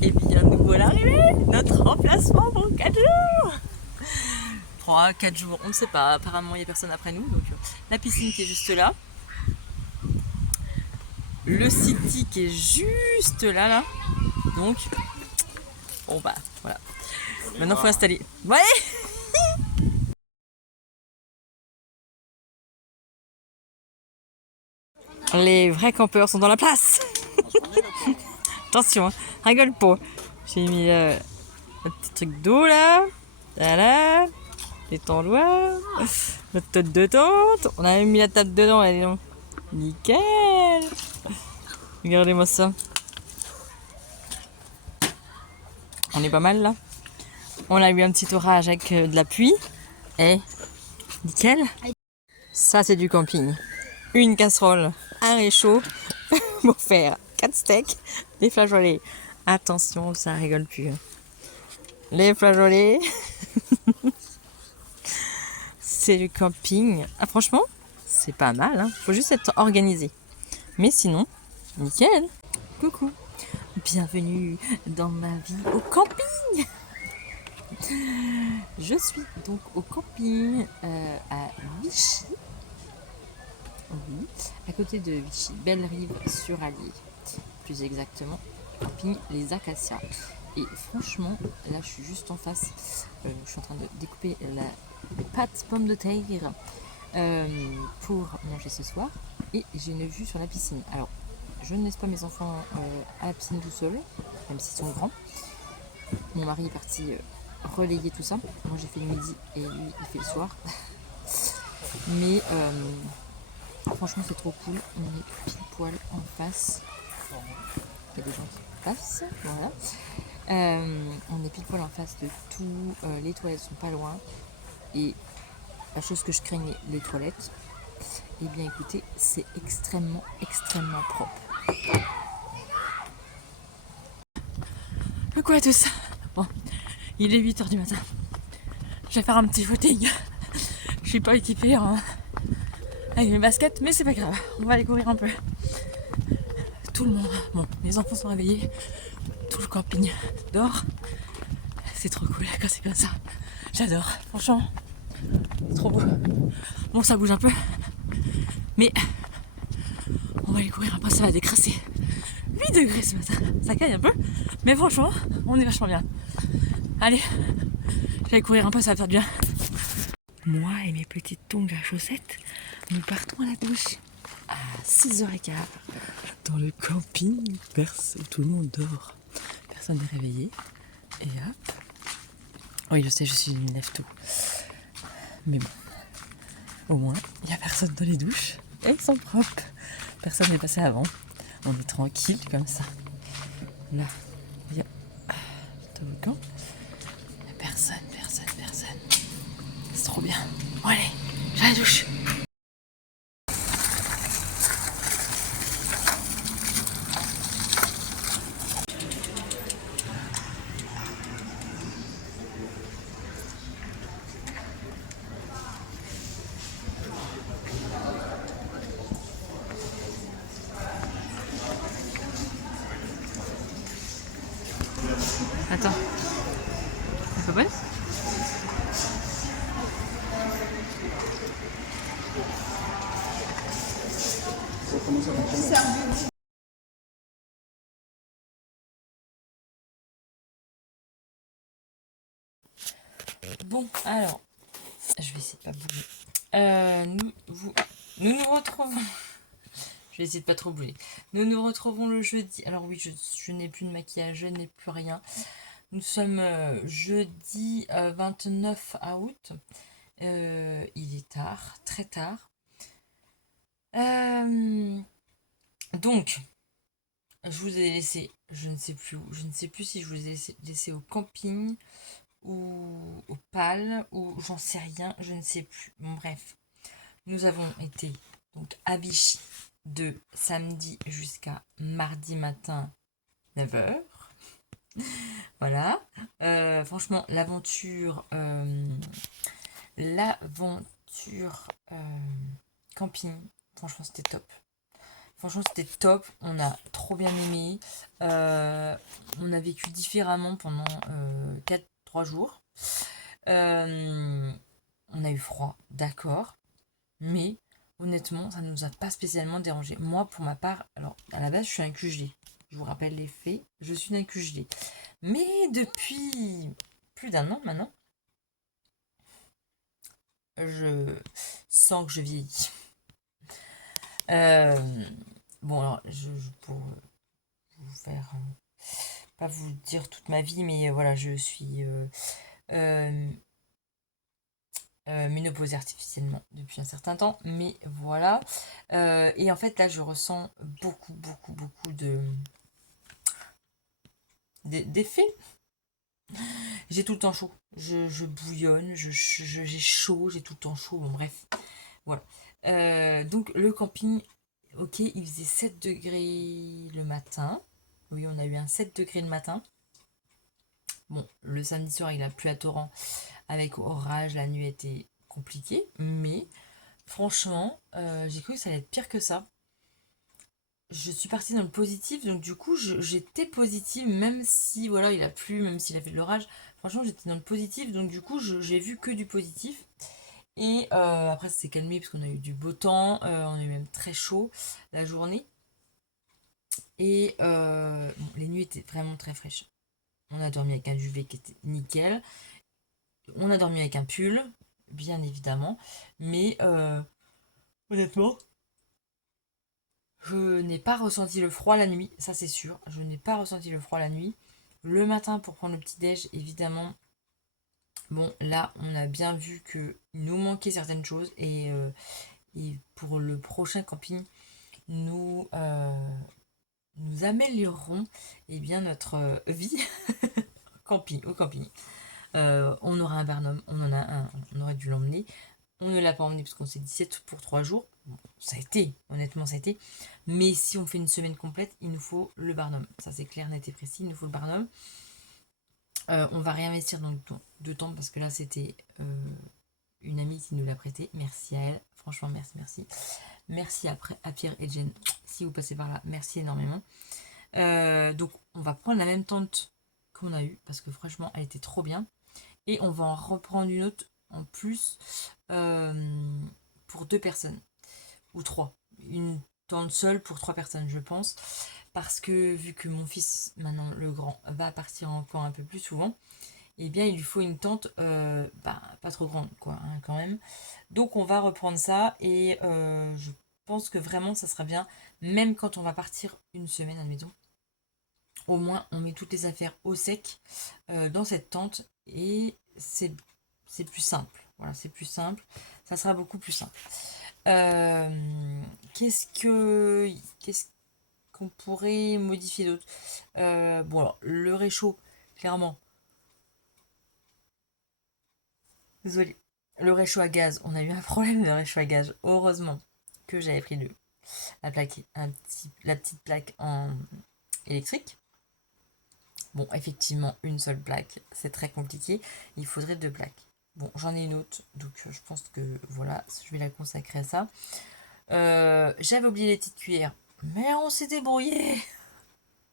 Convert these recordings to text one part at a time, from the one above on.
Et bien nous voilà arrivés, notre emplacement pour 4 jours. 3, 4 jours, on ne sait pas, apparemment il n'y a personne après nous. Donc la piscine qui est juste là. Le city qui est juste là. Donc, bon bah voilà. Maintenant il faut installer. Ouais. Les vrais campeurs sont dans la place. Attention, hein, rigole pas. J'ai mis un petit truc d'eau là. Voilà. Les tendoirs. Notre tête de tente. On a même mis la table dedans, elle est donc. Nickel. Regardez-moi ça. On est pas mal là. On a eu un petit orage avec de la pluie. Et nickel. Ça c'est du camping. Une casserole, un réchaud pour faire 4 steaks, des flageolets. Attention, ça rigole plus. Les flageolets. C'est du camping. Ah franchement, c'est pas mal. Hein. Faut juste être organisé. Mais sinon, nickel. Coucou. Bienvenue dans ma vie au camping. Je suis donc au camping à Vichy. Oui, à côté de Vichy, Belle-Rive sur Allier. Plus exactement, camping Les Acacias. Et franchement, là je suis juste en face. Je suis en train de découper la pâte pomme de terre pour manger ce soir. Et j'ai une vue sur la piscine. Alors, je ne laisse pas mes enfants à la piscine tout seuls, même s'ils sont grands. Mon mari est parti relayer tout ça. Moi j'ai fait le midi et lui il fait le soir. Mais franchement c'est trop cool. On est pile poil en face. Il y a des gens qui passent. Voilà. On est pile poil en face de tout. Les toilettes sont pas loin. Et la chose que je craignais, les toilettes, et bien écoutez, c'est extrêmement propre. Le quoi tout ça? Bon, il est 8h du matin. Je vais faire un petit footing. Je suis pas équipée avec mes baskets, mais c'est pas grave. On va aller courir un peu. Tout le monde, bon, les enfants sont réveillés. Tout le camping dort. C'est trop cool quand c'est comme ça. J'adore, franchement. C'est trop beau. Bon, ça bouge un peu. Mais on va aller courir un peu, ça va décrasser. 8 degrés ce matin. Ça caille un peu. Mais franchement, on est vachement bien. Allez, je vais courir un peu, ça va faire du bien. Moi et mes petites tongs à chaussettes, nous partons à la douche à 6h15 dans le camping. Tout le monde dort. Personne n'est réveillé. Et hop. Oui, je sais, je suis une lève tout. Mais bon, au moins, il n'y a personne dans les douches. Elles sont propres. Personne n'est passé avant. On est tranquille comme ça. Là, il y a le toboggan. Personne. C'est trop bien. Bon, allez, j'ai la douche. Attends. C'est pas bon? Bon, alors, je vais essayer de pas bouger. Nous retrouvons. Je vais essayer de pas trop bouger. Nous nous retrouvons le jeudi. Alors oui, je n'ai plus de maquillage, je n'ai plus rien. Nous sommes jeudi 29 août. Il est tard, très tard. Donc, je vous ai laissé, je ne sais plus où, je ne sais plus si je vous ai laissé au camping ou au PAL ou j'en sais rien, je ne sais plus. Bon, bref, nous avons été donc à Vichy de samedi jusqu'à mardi matin 9h. Voilà. Franchement, l'aventure camping, franchement, c'était top. Franchement, c'était top. On a trop bien aimé. On a vécu différemment pendant 3 jours. Euh, on a eu froid, d'accord. Mais honnêtement, ça ne nous a pas spécialement dérangé. Moi, pour ma part, alors à la base, je suis un QGD. Je vous rappelle les faits, je suis un QGD. Mais depuis plus d'un an maintenant, je sens que je vieillis. Euh, bon, alors, pour vous faire, pas vous dire toute ma vie, mais voilà, je suis euh, ménopausée artificiellement depuis un certain temps, mais voilà. Et en fait, là, je ressens beaucoup d'effets. J'ai tout le temps chaud. Je bouillonne, j'ai chaud, j'ai tout le temps chaud. Bon, bref, voilà. Donc, le camping, ok, il faisait 7 degrés le matin. Oui, on a eu un 7 degrés le matin. Bon, le samedi soir, il a plu à torrent avec orage. La nuit était compliquée, mais franchement, j'ai cru que ça allait être pire que ça. Je suis partie dans le positif, donc du coup, j'étais positive, même si, voilà, il a plu, même s'il a fait de l'orage. Franchement, j'étais dans le positif, donc du coup, j'ai vu que du positif. Et après, ça s'est calmé parce qu'on a eu du beau temps, on a eu même très chaud la journée. Et bon, les nuits étaient vraiment très fraîches. On a dormi avec un duvet qui était nickel. On a dormi avec un pull, bien évidemment. Mais honnêtement, je n'ai pas ressenti le froid la nuit, ça c'est sûr. Je n'ai pas ressenti le froid la nuit. Le matin pour prendre le petit-déj, évidemment, bon là on a bien vu que nous manquait certaines choses et pour le prochain camping, nous améliorerons eh bien, notre vie au camping. On aura un Barnum, on en a un, on aurait dû l'emmener. On ne l'a pas emmené parce qu'on s'est dit 7 pour 3 jours. Bon, ça a été, honnêtement, ça a été. Mais si on fait une semaine complète, il nous faut le Barnum. Ça, c'est clair, net et précis, il nous faut le Barnum. On va réinvestir dans de temps parce que là, c'était une amie qui nous l'a prêté. Merci à elle. Franchement, merci, merci. Merci à Pierre et Jen. Si vous passez par là, merci énormément. Donc, on va prendre la même tente qu'on a eue parce que franchement, elle était trop bien. Et on va en reprendre une autre en plus euh, pour 2 personnes ou 3. Une tente seule pour 3 personnes, je pense. Parce que vu que mon fils, maintenant le grand, va partir encore un peu plus souvent, eh bien il lui faut une tente pas trop grande, quoi, hein, quand même. Donc on va reprendre ça et je pense que vraiment ça sera bien, même quand on va partir une semaine, admettons. Au moins on met toutes les affaires au sec dans cette tente et c'est plus simple. Voilà, c'est plus simple. Ça sera beaucoup plus simple. Euh, qu'est-ce qu'on pourrait modifier d'autre? Bon, alors, le réchaud, clairement, désolé. Le réchaud à gaz, on a eu un problème de réchaud à gaz. Heureusement que j'avais pris la petite plaque en électrique. Bon, effectivement, une seule plaque, c'est très compliqué. Il faudrait 2 plaques. Bon, j'en ai une autre, donc je pense que voilà, je vais la consacrer à ça. J'avais oublié les petites cuillères, mais on s'est débrouillé.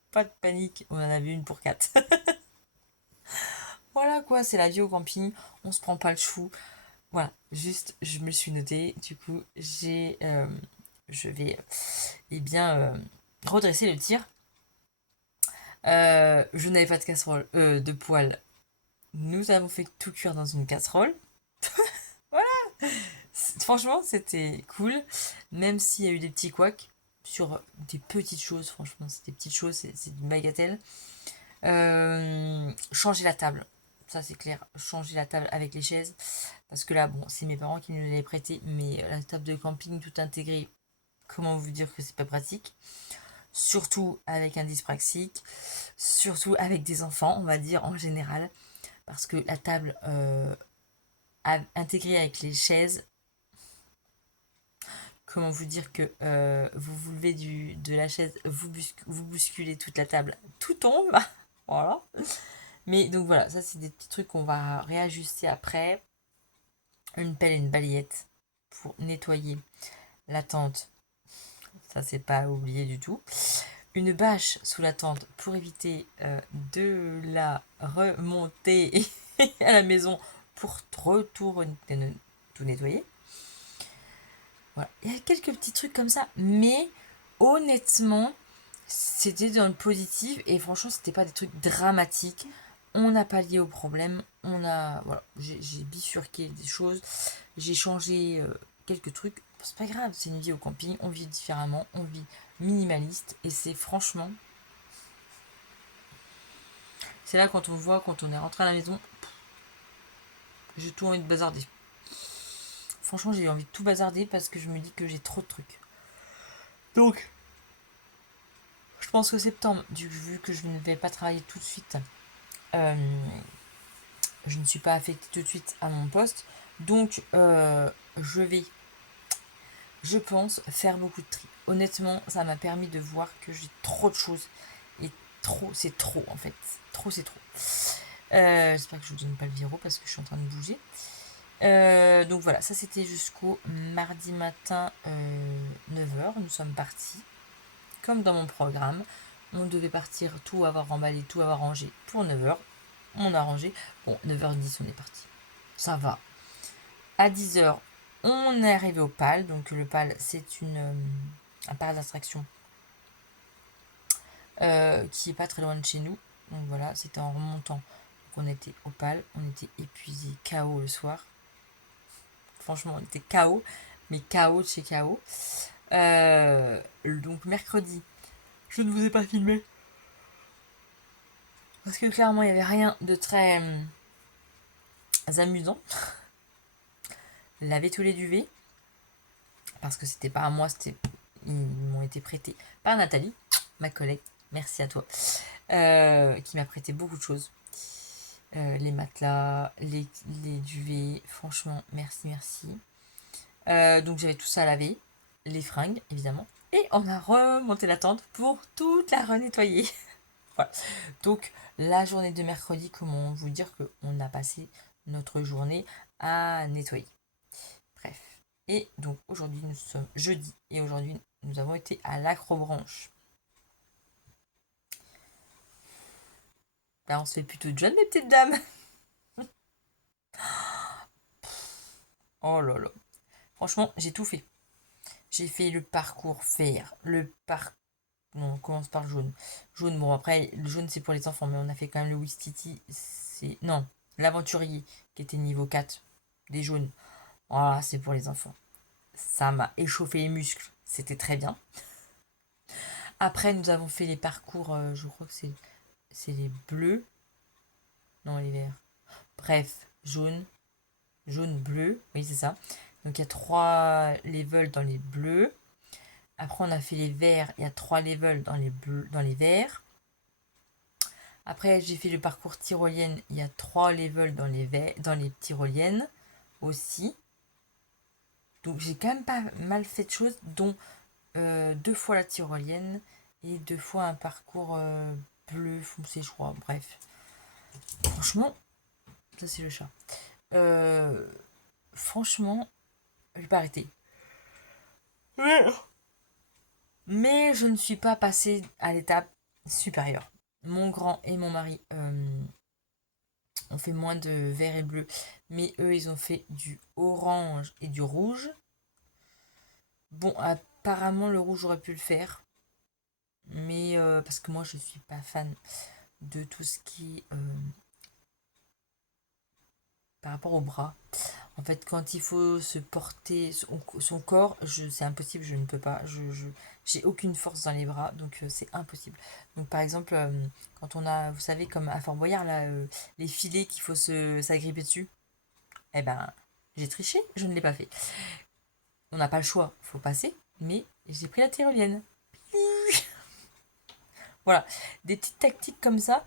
Pas de panique, on en avait une pour 4. Voilà quoi, c'est la vie au camping, on se prend pas le chou. Voilà, juste, je me suis notée, du coup, je vais, eh bien, redresser le tir. Je n'avais pas de casserole, de poêle. Nous avons fait tout cuire dans une casserole. Franchement, c'était cool, même s'il y a eu des petits couacs sur des petites choses. Franchement, c'est des petites choses, c'est une bagatelle. Changer la table, ça c'est clair. Changer la table avec les chaises, parce que là, bon, c'est mes parents qui nous l'avaient prêté, mais la table de camping tout intégrée, comment vous dire que c'est pas pratique. Surtout avec un dyspraxique, surtout avec des enfants, on va dire en général, parce que la table intégrée avec les chaises, comment vous dire que vous vous levez de la chaise, vous bousculez toute la table, tout tombe. Voilà. Mais donc voilà, ça c'est des petits trucs qu'on va réajuster après. Une pelle et une balayette pour nettoyer la tente. Ça, c'est pas oublié du tout. Une bâche sous la tente pour éviter de la remonter à la maison pour tout nettoyer. Voilà. Il y a quelques petits trucs comme ça, mais honnêtement, c'était dans le positif et franchement, c'était pas des trucs dramatiques. On n'a pas lié au problème. Voilà, j'ai bifurqué des choses, j'ai changé quelques trucs. C'est pas grave, c'est une vie au camping, on vit différemment, on vit minimaliste et c'est franchement. C'est là quand on voit, quand on est rentré à la maison, j'ai tout envie de bazarder. Franchement, j'ai envie de tout bazarder parce que je me dis que j'ai trop de trucs. Donc, je pense que septembre, vu que je ne vais pas travailler tout de suite, je ne suis pas affectée tout de suite à mon poste. Donc, je vais, je pense, faire beaucoup de tri. Honnêtement, ça m'a permis de voir que j'ai trop de choses. Et trop, c'est trop en fait. Trop, c'est trop. J'espère que je ne vous donne pas le virus parce que je suis en train de bouger. Donc voilà, ça c'était jusqu'au mardi matin 9h. Nous sommes partis. Comme dans mon programme, on devait partir, tout avoir emballé, tout avoir rangé pour 9h. On a rangé. Bon, 9h10, on est parti. Ça va. À 10h, on est arrivé au PAL. Donc le PAL, c'est un parc d'attraction qui est pas très loin de chez nous. Donc voilà, c'était en remontant qu'on était au PAL. On était épuisés, KO le soir. Franchement, on était KO, mais KO de chez KO. Donc mercredi, je ne vous ai pas filmé. Parce que clairement, il n'y avait rien de très amusant. Laver tous les duvets. Parce que c'était pas à moi, ils m'ont été prêtés par Nathalie, ma collègue. Merci à toi. Qui m'a prêté beaucoup de choses. Les matelas, les duvets. Franchement, merci. Donc j'avais tout ça à laver. Les fringues, évidemment. Et on a remonté la tente pour toute la renettoyer. Voilà. Donc la journée de mercredi, comment vous dire qu'on a passé notre journée à nettoyer. Bref. Et donc aujourd'hui nous sommes jeudi et aujourd'hui nous avons été à l'Acrobranche. Là on se fait plutôt de jeunes les petites dames. Oh là là. Franchement j'ai tout fait. J'ai fait le parcours vert, non, on commence par le jaune. Jaune, bon après, le jaune c'est pour les enfants, mais on a fait quand même le Wistiti. Non, l'aventurier qui était niveau 4 des jaunes. Voilà, c'est pour les enfants. Ça m'a échauffé les muscles, c'était très bien. Après, nous avons fait les parcours, je crois que c'est les bleus. Non, les verts. Bref, jaune, bleu, oui c'est ça. Donc il y a 3 levels dans les bleus. Après, on a fait les verts, il y a 3 levels dans les bleus, dans les verts. Après, j'ai fait le parcours tyrolienne. Il y a 3 levels dans les tyroliennes aussi. Donc, j'ai quand même pas mal fait de choses, dont 2 fois la tyrolienne et 2 fois un parcours bleu foncé, je crois. Bref. Franchement, ça c'est le chat. Franchement, je vais pas arrêter. Mais je ne suis pas passée à l'étape supérieure. Mon grand et mon mari ont fait moins de vert et bleu, mais eux ils ont fait du orange et du rouge. Bon, apparemment le rouge aurait pu le faire, mais parce que moi je suis pas fan de tout ce qui est par rapport au bras. En fait, quand il faut se porter son corps, c'est impossible, je ne peux pas. J'ai aucune force dans les bras, donc c'est impossible. Donc par exemple, quand on a, vous savez, comme à Fort Boyard, là, les filets qu'il faut s'agripper dessus, eh ben, j'ai triché, je ne l'ai pas fait. On n'a pas le choix, faut passer, mais j'ai pris la tyrolienne. Voilà, des petites tactiques comme ça.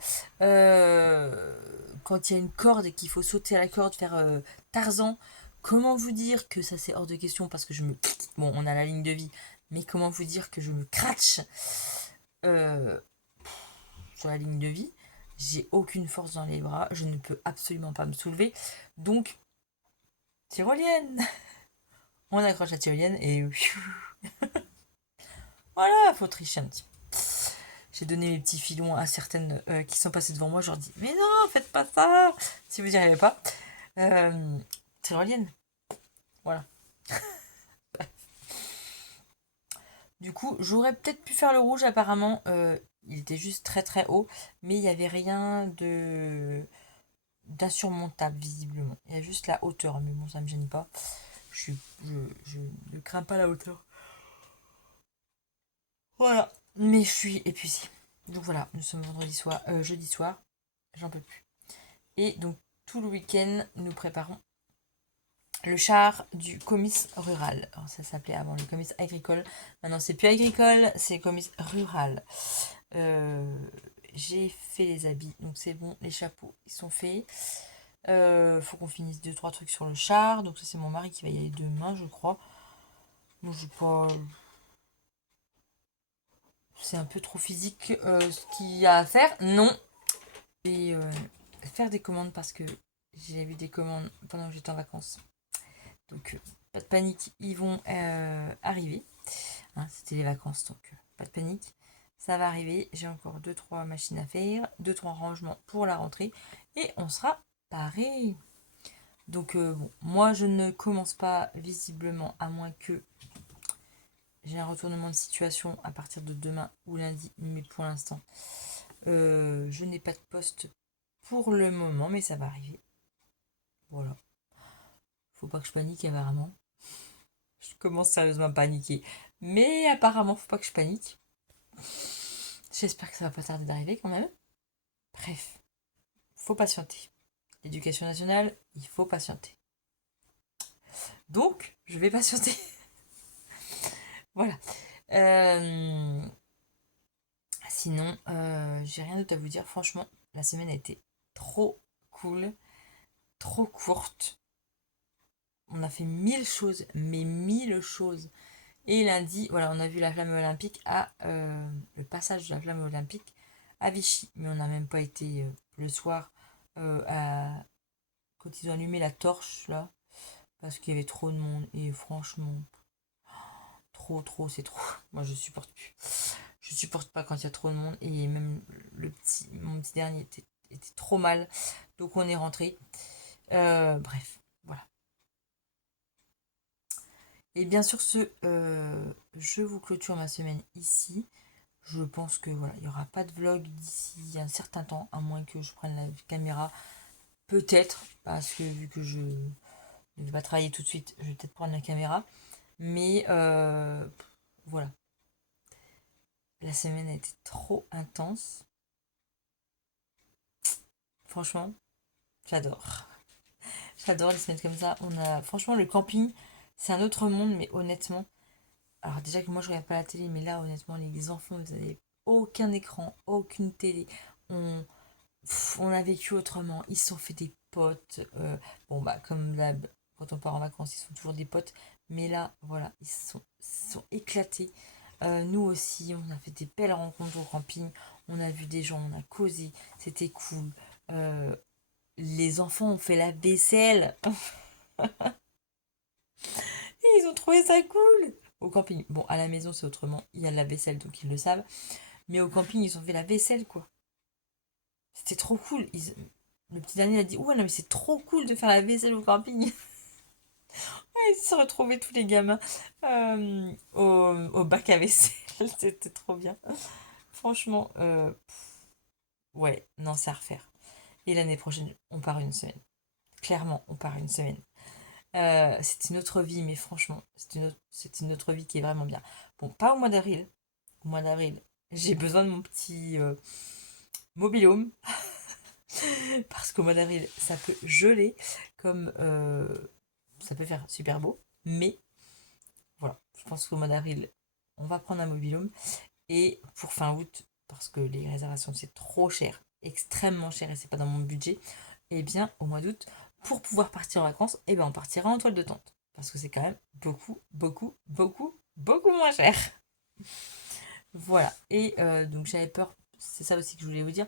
Quand il y a une corde et qu'il faut sauter à la corde, faire Tarzan, comment vous dire que ça c'est hors de question parce que je me... Bon, on a la ligne de vie, mais comment vous dire que je me crache euh, sur la ligne de vie. J'ai aucune force dans les bras, je ne peux absolument pas me soulever. Donc, tyrolienne. On accroche la tyrolienne et... Voilà, faut tricher un petit peu. J'ai donné mes petits filons à certaines qui sont passées devant moi. Je leur dis, mais non, faites pas ça si vous n'y arrivez pas. Tyrolienne. Voilà. Du coup, j'aurais peut-être pu faire le rouge apparemment. Il était juste très très haut. Mais il n'y avait rien de d'insurmontable visiblement. Il y a juste la hauteur. Mais bon, ça me gêne pas. Je, je ne crains pas la hauteur. Voilà. Mais je suis épuisée. Donc voilà, nous sommes jeudi soir. J'en peux plus. Et donc tout le week-end, nous préparons le char du comice rural. Alors, ça s'appelait avant le comice agricole. Maintenant, c'est plus agricole, c'est comice rural. J'ai fait les habits, donc c'est bon. Les chapeaux, ils sont faits. Faut qu'on finisse 2-3 trucs sur le char. Donc ça, c'est mon mari qui va y aller demain, je crois. Moi, je pas. C'est un peu trop physique ce qu'il y a à faire. Non. Et faire des commandes parce que j'ai vu des commandes pendant que j'étais en vacances. Donc, pas de panique, ils vont arriver. Hein, c'était les vacances, donc pas de panique. Ça va arriver. J'ai encore 2-3 machines à faire, 2-3 rangements pour la rentrée. Et on sera paré. Donc, bon, moi, je ne commence pas visiblement, à moins que j'ai un retournement de situation à partir de demain ou lundi. Mais pour l'instant, je n'ai pas de poste pour le moment, mais ça va arriver. Voilà. Faut pas que je panique, apparemment. Je commence sérieusement à paniquer. Mais apparemment, faut pas que je panique. J'espère que ça va pas tarder d'arriver quand même. Bref, faut patienter. L'éducation nationale, il faut patienter. Donc, je vais patienter. Voilà. Sinon, j'ai rien d'autre à vous dire. Franchement, la semaine a été trop cool, trop courte. On a fait 1000 choses, mais 1000 choses. Et lundi, voilà, on a vu la flamme olympique le passage de la flamme olympique à Vichy. Mais on n'a même pas été le soir quand ils ont allumé la torche là, parce qu'il y avait trop de monde. Et franchement, trop, c'est trop. Moi, je supporte plus. Je supporte pas quand il y a trop de monde. Et même mon petit dernier était trop mal. Donc on est rentré. Bref, voilà. Et bien sûr, je vous clôture ma semaine ici. Je pense que voilà, il n'y aura pas de vlog d'ici un certain temps, à moins que je prenne la caméra. Peut-être, parce que vu que je ne vais pas travailler tout de suite, je vais peut-être prendre la caméra. Mais voilà. La semaine a été trop intense. Franchement, j'adore. J'adore les semaines comme ça. Franchement, le camping, c'est un autre monde, mais honnêtement. Alors déjà que moi je regarde pas la télé, mais là honnêtement les enfants vous n'avez aucun écran, aucune télé. On, on a vécu autrement. Ils se sont fait des potes. Bon bah comme d'hab, quand on part en vacances, ils sont toujours des potes. Mais là, voilà, ils sont éclatés. Nous aussi, on a fait des belles rencontres au camping. On a vu des gens, on a causé. C'était cool. Euh, les enfants ont fait la vaisselle. Et ils ont trouvé ça cool. Au camping. Bon, à la maison, c'est autrement. Il y a la vaisselle, donc ils le savent. Mais au camping, ils ont fait la vaisselle, quoi. C'était trop cool. Le petit dernier a dit, ouais, non, mais c'est trop cool de faire la vaisselle au camping. Ils se sont retrouvés tous les gamins au bac à vaisselle. C'était trop bien. Franchement, ouais, non, c'est à refaire. Et l'année prochaine, on part une semaine. Clairement, on part une semaine. C'est une autre vie, mais franchement, c'est une autre vie qui est vraiment bien. Bon, pas au mois d'avril. Au mois d'avril, j'ai besoin de mon petit mobil-home. Parce qu'au mois d'avril, ça peut geler, comme ça peut faire super beau. Mais voilà, je pense qu'au mois d'avril, on va prendre un mobil-home. Et pour fin août, parce que les réservations c'est trop cher, extrêmement cher et c'est pas dans mon budget, et bien au mois d'août, pour pouvoir partir en vacances, et ben on partira en toile de tente. Parce que c'est quand même beaucoup moins cher. Voilà. Et donc j'avais peur, c'est ça aussi que je voulais vous dire,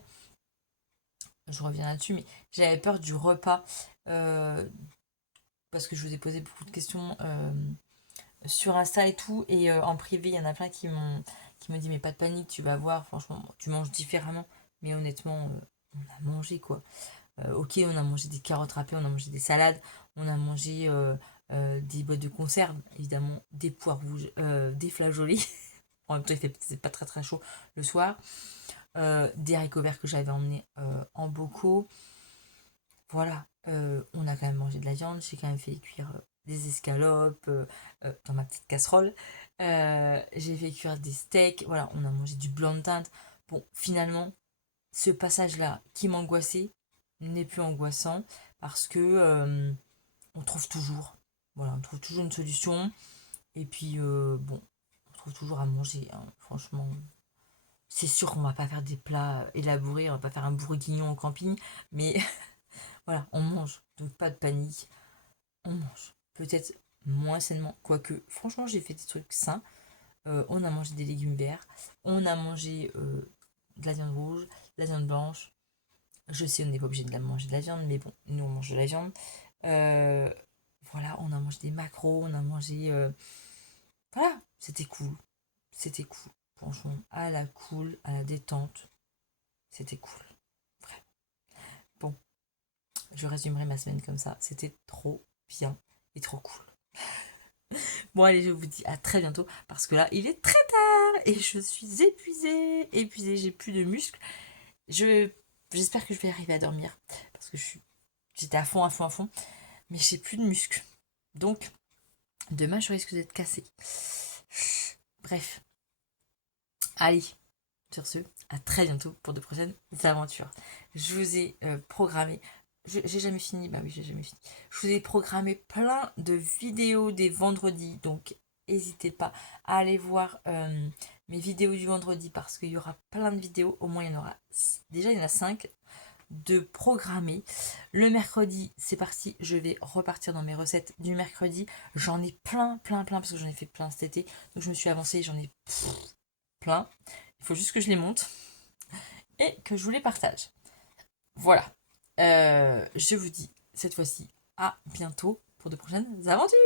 je reviens là-dessus, mais j'avais peur du repas, parce que je vous ai posé beaucoup de questions sur Insta et tout, et en privé, il y en a plein qui m'ont dit, mais pas de panique, tu vas voir, franchement, tu manges différemment. Mais honnêtement, on a mangé quoi. Ok, on a mangé des carottes râpées, on a mangé des salades, on a mangé des boîtes de conserve, évidemment, des pois rouges, des flageolets. En même temps, c'est pas très très chaud le soir. Des haricots verts que j'avais emmenés en bocaux. Voilà, on a quand même mangé de la viande. J'ai quand même fait cuire des escalopes dans ma petite casserole. J'ai fait cuire des steaks. Voilà, on a mangé du blanc de dinde. Bon, finalement, ce passage-là qui m'angoissait n'est plus angoissant parce que on trouve toujours. Voilà, on trouve toujours une solution. Et puis, bon, on trouve toujours à manger, hein. Franchement, c'est sûr qu'on va pas faire des plats élaborés, on va pas faire un bourguignon au camping, mais voilà, on mange. Donc pas de panique, on mange. Peut-être moins sainement, quoique, franchement, j'ai fait des trucs sains. On a mangé des légumes verts, on a mangé de la viande rouge, de la viande blanche. Je sais, on n'est pas obligé de la manger de la viande, mais bon, nous on mange de la viande. Euh, voilà, on a mangé des maquereaux, on a mangé. Voilà, c'était cool. C'était cool. Franchement, à la cool, à la détente, c'était cool. Vraiment. Bon, je résumerai ma semaine comme ça. C'était trop bien et trop cool. Bon, allez, je vous dis à très bientôt parce que là, il est très tard et je suis épuisée. Épuisée, j'ai plus de muscles. Je, j'espère que je vais arriver à dormir parce que j'étais à fond, à fond, à fond, mais j'ai plus de muscles. Donc, demain, je risque d'être cassée. Bref, allez, sur ce, à très bientôt pour de prochaines aventures. Je vous ai programmé. J'ai jamais fini, bah oui, j'ai jamais fini. Je vous ai programmé plein de vidéos des vendredis, donc n'hésitez pas à aller voir mes vidéos du vendredi parce qu'il y aura plein de vidéos. Au moins, il y en aura. Déjà, il y en a 5 de programmer. Le mercredi, c'est parti, je vais repartir dans mes recettes du mercredi. J'en ai plein, plein, plein, parce que j'en ai fait plein cet été. Donc je me suis avancée, j'en ai plein. Il faut juste que je les monte et que je vous les partage. Voilà. Je vous dis cette fois-ci à bientôt pour de prochaines aventures.